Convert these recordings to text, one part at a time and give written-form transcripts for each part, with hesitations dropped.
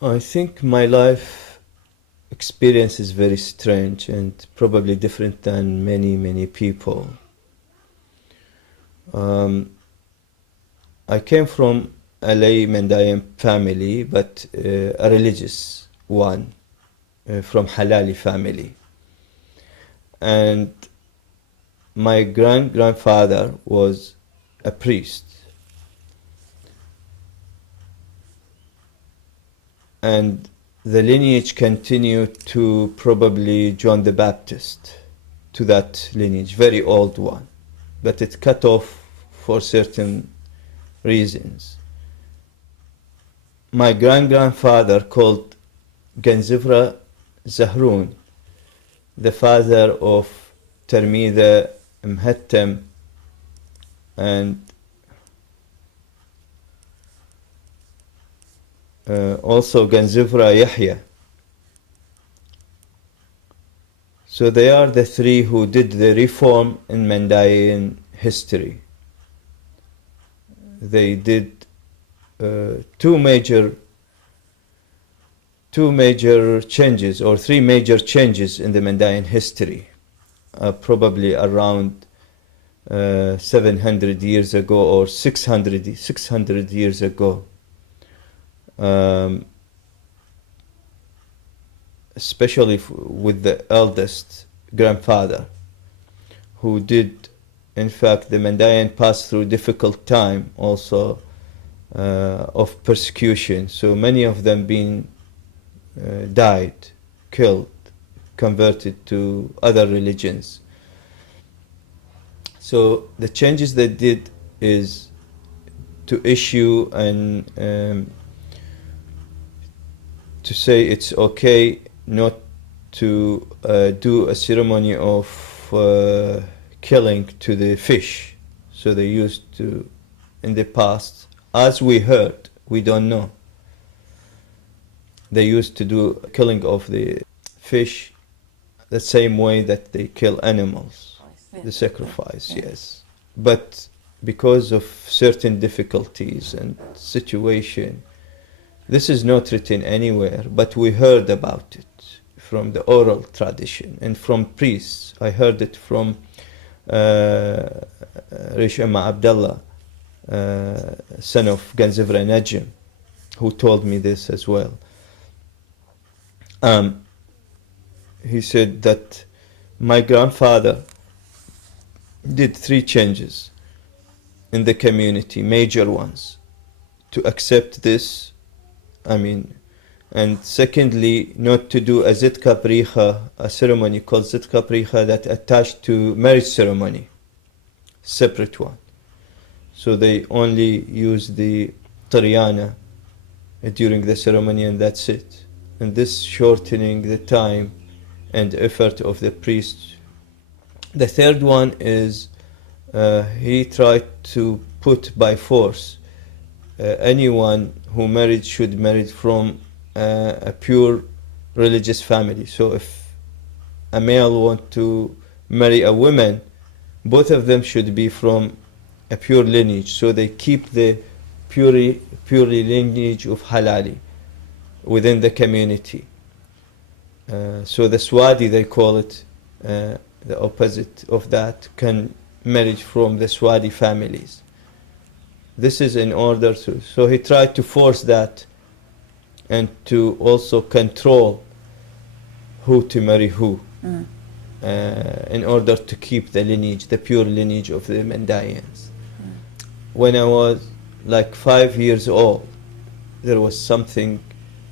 I think my life experience is very strange and probably different than many people. Um, I came from a lay Mandayan family, but a religious one, from Halali family. And my grandfather was a priest. And the lineage continued to probably John the Baptist, to that lineage, very old one. But it cut off for certain reasons. My grandfather called Ganzibra Zahrun, the father of Termida Mhattem and also Ganzibra Yahya. So they are the three who did the reform in Mandayan history. They did two major changes, or three major changes in the Mandayan history, probably around 700 years ago or 600 years ago. Especially with the eldest grandfather, who did, in fact, the Mandayan passed through difficult time also of persecution. So many of them died, killed, converted to other religions. So the changes they did is to issue and to say it's okay not to do a ceremony of killing to the fish. So they used to, in the past, as we heard, we don't know, they used to do killing of the fish the same way that they kill animals, the sacrifice, yes. But because of certain difficulties and situation, this is not written anywhere, but we heard about it from the oral tradition and from priests. I heard it from Rish Emma Abdullah, son of Ganzibra Najm, who told me this as well. He said that my grandfather did three changes in the community, major ones, to accept this. And secondly, not to do a Zitka Pricha, a ceremony called Zitka Pricha that attached to marriage ceremony, separate one. So they only use the Taryana during the ceremony and that's it. And this shortening the time and effort of the priest. The third one is he tried to put by force anyone who married should marry from a pure religious family. So if a male want to marry a woman, both of them should be from a pure lineage. So they keep the purely lineage of halali within the community. So the Swadi, they call it, the opposite of that, can marry from the Swadi families. This is in order to, so he tried to force that and to also control who to marry who, in order to keep the lineage, the pure lineage of the Mandayans. When I was like 5 years old, there was something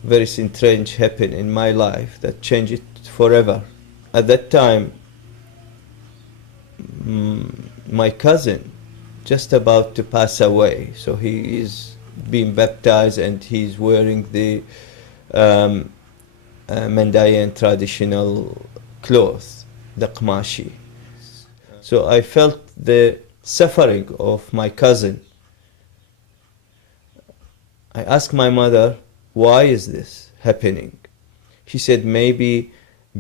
very strange happen in my life that changed it forever. At that time, my cousin just about to pass away, so he is being baptized and he's wearing the Mandayan traditional clothes, the qmashi. So I felt the suffering of my cousin. I asked my mother, why is this happening? She said maybe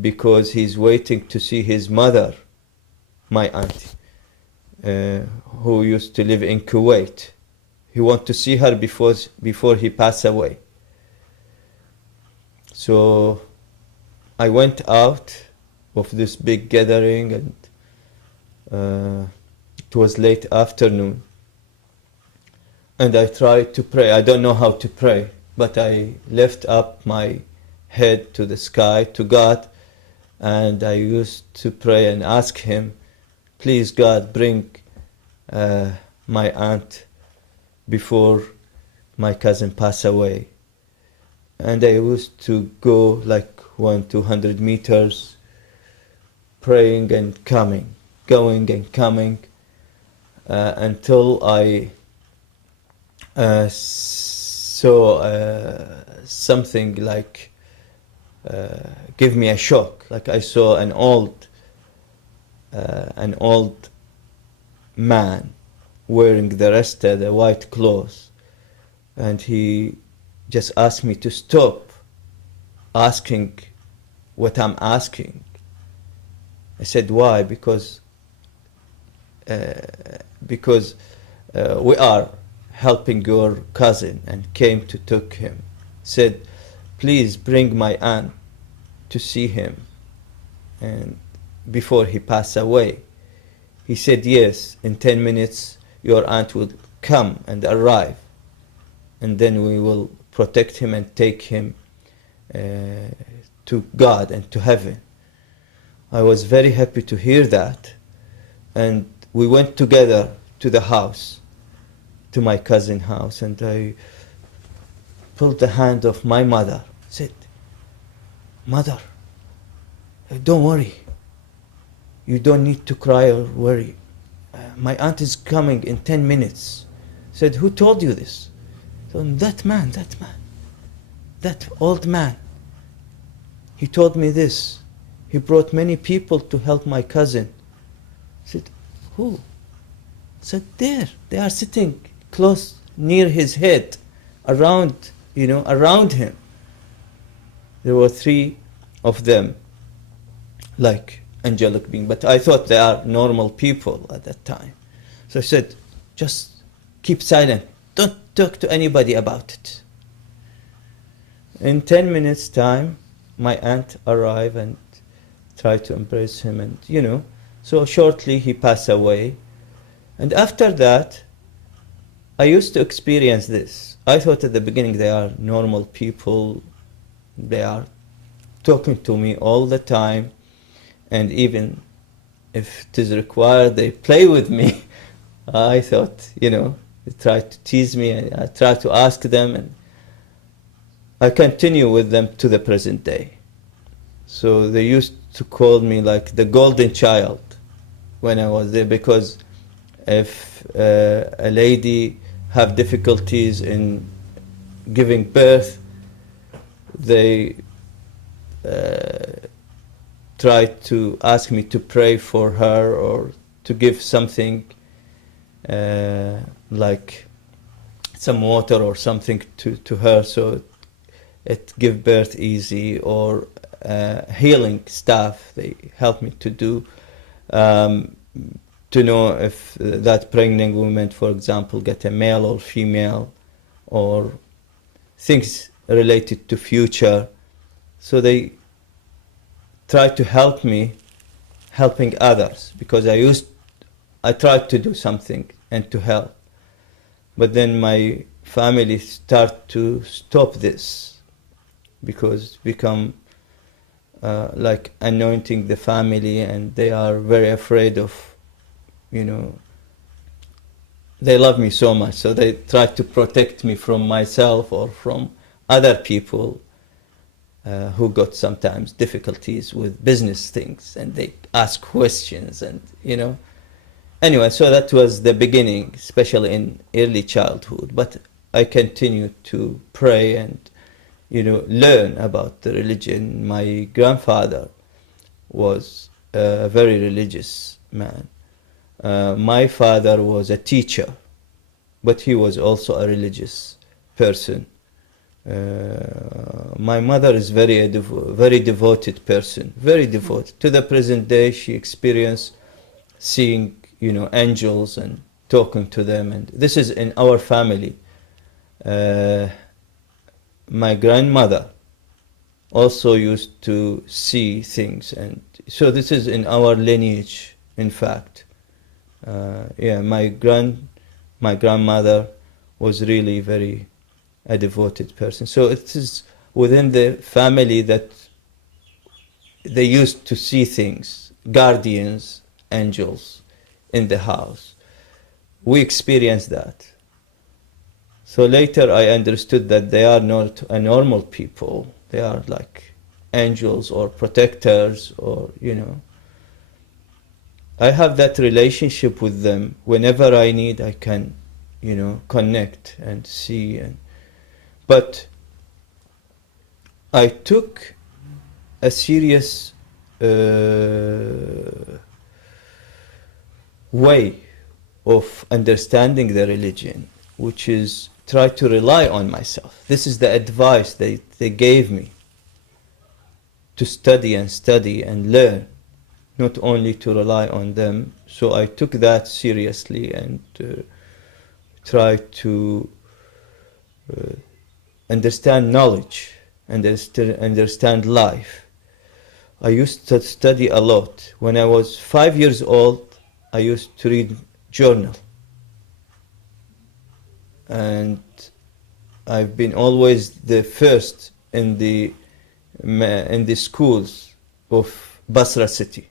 because he's waiting to see his mother, my auntie, who used to live in Kuwait. He wants to see her before he passed away. So I went out of this big gathering, and it was late afternoon, and I tried to pray. I don't know how to pray, but I lift up my head to the sky, to God, and I used to pray and ask him, please God, bring my aunt before my cousin pass away. And I used to go like 200 meters, praying and coming, going and coming, until I saw something like give me a shock. Like I saw an old man wearing the rasta, the white clothes, and he just asked me to stop asking what I'm asking. I said, why? Because we are helping your cousin, and came to took him. Said, please bring my aunt to see him, and before he pass away. He said, yes, in 10 minutes your aunt will come and arrive, and then we will protect him and take him to God and to heaven. I was very happy to hear that, and we went together to the house, to my cousin's house, and I pulled the hand of my mother, said, Mother, don't worry, you don't need to cry or worry. My aunt is coming in 10 minutes. Said, who told you this? So, that man, that old man. He told me this. He brought many people to help my cousin. Said, who? Said, there, they are sitting close near his head, around him. There were 3 of them, like angelic being, but I thought they are normal people at that time. So I said, just keep silent, don't talk to anybody about it. In 10 minutes time, my aunt arrived and tried to embrace him, and so shortly he passed away. And after that, I used to experience this. I thought at the beginning they are normal people, they are talking to me all the time, and even if it is required, they play with me. I thought, they tried to tease me, and I tried to ask them, and I continue with them to the present day. So they used to call me like the golden child when I was there, because if a lady have difficulties in giving birth, they try to ask me to pray for her, or to give something like some water or something to her, so it give birth easy, or healing stuff they help me to do, to know if that pregnant woman, for example, get a male or female, or things related to future. So they try to help me helping others, because I tried to do something and to help, but then my family start to stop this, because become like anointing the family, and they are very afraid of, they love me so much, so they try to protect me from myself or from other people who got sometimes difficulties with business things, and they ask questions, and anyway, so that was the beginning, especially in early childhood. But I continued to pray and learn about the religion. My grandfather was a very religious man. My father was a teacher, but he was also a religious person. My mother is very devoted person, very devoted. To the present day, she experienced seeing, angels and talking to them, and this is in our family. My grandmother also used to see things, and so this is in our lineage, in fact. Yeah, my grandmother was really very a devoted person. So it is within the family that they used to see things, guardians, angels in the house. We experienced that. So later I understood that they are not a normal people. They are like angels or protectors, or, you know. I have that relationship with them. Whenever I need, I can, you know, connect and see. But I took a serious way of understanding the religion, which is try to rely on myself. This is the advice they gave me, to study and learn, not only to rely on them. So I took that seriously and tried to understand knowledge, understand life. I used to study a lot. When I was 5 years old, I used to read journal. And I've been always the first in the schools of Basra city.